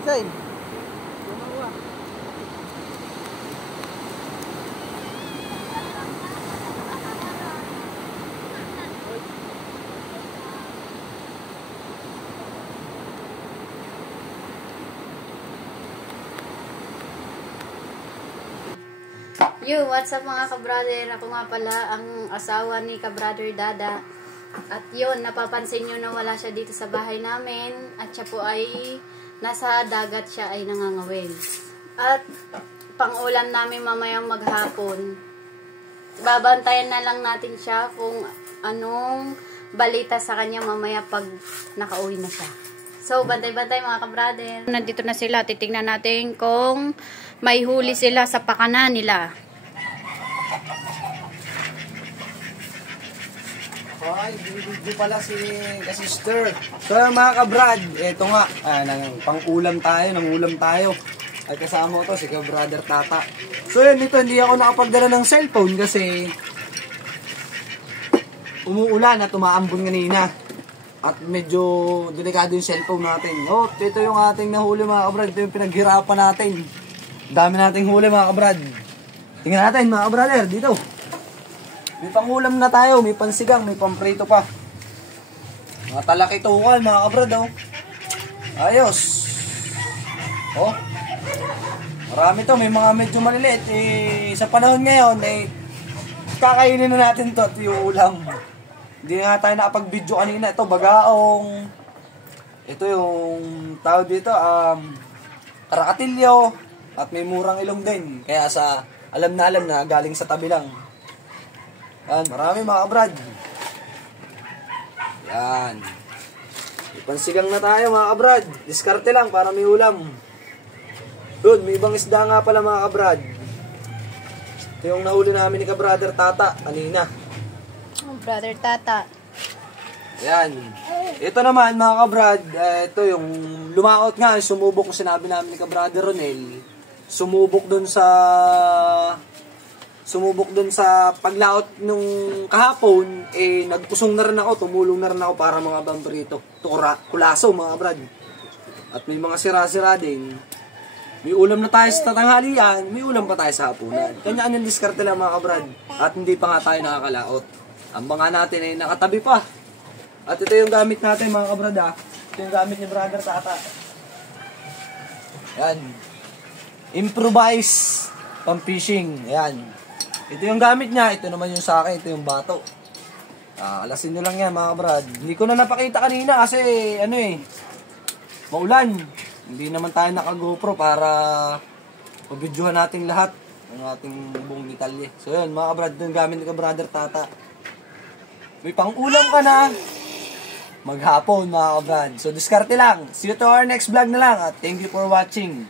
Say. Yo, what's up mga ka-brother? Ako nga pala ang asawa ni ka-brother Dada. At yun, napapansin nyo na wala siya dito sa bahay namin. At siya po ay nasa dagat siya ay nangangawin. At pang-ulam namin mamayang maghapon. Babantayan na lang natin siya kung anong balita sa kanya mamaya pag nakauwi na siya. So, bantay-bantay mga ka-brother. Nandito na sila. Titingnan natin kung may huli sila sa pakanan nila. Ay, hindi pala si sister. So mga ka-brad, eto nga, pang-ulam tayo, nangulam tayo. At kasama ko to, si ka-brother Tata. So yun, ito, hindi ako nakapagdala ng cellphone kasi umuulan at umaambon kanina. At medyo delikado yung cellphone natin. Oh, ito yung ating nahuli mga ka-brad. Ito yung pinaghirapan natin. Dami nating huli mga ka-brad. Tingnan natin mga ka-brother, dito. May pangulam na tayo, may pansigang, may pamprito pa. Mga talakitukan mga ka-brad, oh. Ayos. Oh. Marami to, may mga medyo maliliit. Sa panahon ngayon, kakainin na natin to at yung ulam. Hindi nga tayo nakapag-video kanina. Ito, bagaong. Ito yung tawag dito, karakatilyo. At may murang ilong din. Kaya alam na galing sa tabi lang. Yan, marami mga kabrad. Yan. Ipansigang na tayo mga kabrad. Diskarte lang para may ulam. Doon, may ibang isda nga pala mga kabrad. Ito yung nahuli namin ni ka-brother Tata kanina. Oh, brother Tata. Yan. Ito naman mga kabrad, ito yung lumaot nga, sumubok kung sinabi namin ni ka-brother Ronel. Sumubok dun sa paglaot nung kahapon, nagpusong na rin ako, tumulong na rin ako para mga bambrito. Kulaso mga brad. At may mga sira-sira din. May ulam na tayo sa tatanghalian, may ulam pa tayo sa hapunan. Kanya-kanyang diskarte lang mga brad. At hindi pa nga tayo nakakalaot. Ang mga natin ay nakatabi pa. At ito yung gamit natin mga kabrad ha. Ito yung gamit ni brother Tata. Yan. Improvise pang-fishing. Ayan. Ito yung gamit niya. Ito naman yung sa akin. Ito yung bato. Alasin nyo lang yan mga brad. Hindi ko na napakita kanina kasi maulan. Hindi naman tayo naka-GoPro para pabidyohan natin lahat ng ating buong detalye. So yun mga brad. Ito yung gamit ni brother Tata. May pang-ulam ka na. Maghapon mga brad. So diskarte lang. See you to our next vlog na lang. At thank you for watching.